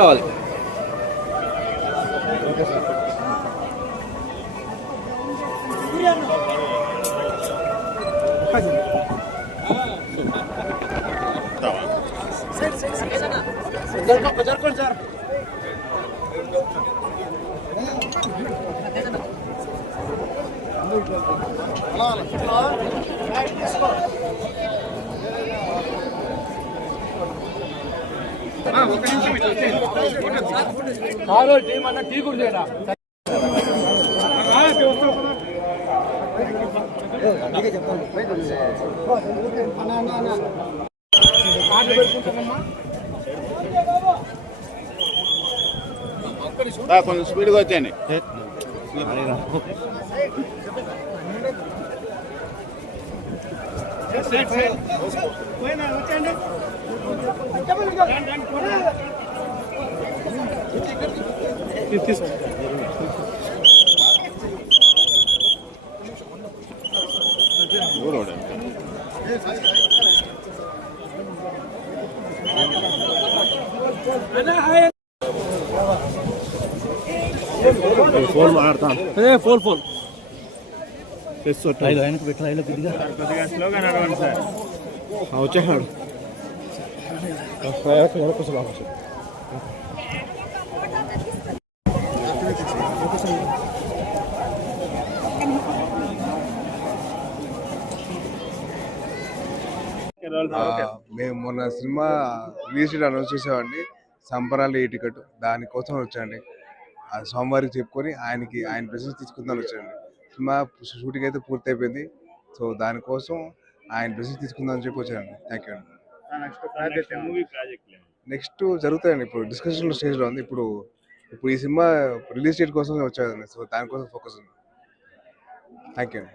కావాలి. టీం అన్న టీ కూడా చేయరా కొంచెం స్పీడ్గా వచ్చాయండి. ఫోన్ మాట్లాడతాను. ఫోన్ ఆయనకు పెట్టిన కొద్దిగా స్లోగా నడవండి సార్. వచ్చేసాడు. మేము మొన్న సినిమా రిలీజ్ డేట్ అనౌన్స్ చేసామండి. సంబరాలు ఈ టికెట్ దానికోసం వచ్చాండి. సోమవారికి చెప్పుకొని ఆయన ప్రెసెన్స్ తీసుకుందామని వచ్చాండి. సినిమా షూటింగ్ అయితే పూర్తి అయిపోయింది. సో దానికోసం ఆయన ప్రెసెన్స్ తీసుకుందామని చెప్పి వచ్చానండి. థ్యాంక్ యూ అండి. నెక్స్ట్ జరుగుతాయండి. ఇప్పుడు డిస్కషన్ స్టేజ్లో ఉంది. ఇప్పుడు ఈ సినిమా రిలీజ్ డేట్ కోసం వచ్చానండి. సో దానికోసం ఫోకస్ ఉంది. థ్యాంక్ యూ అండి.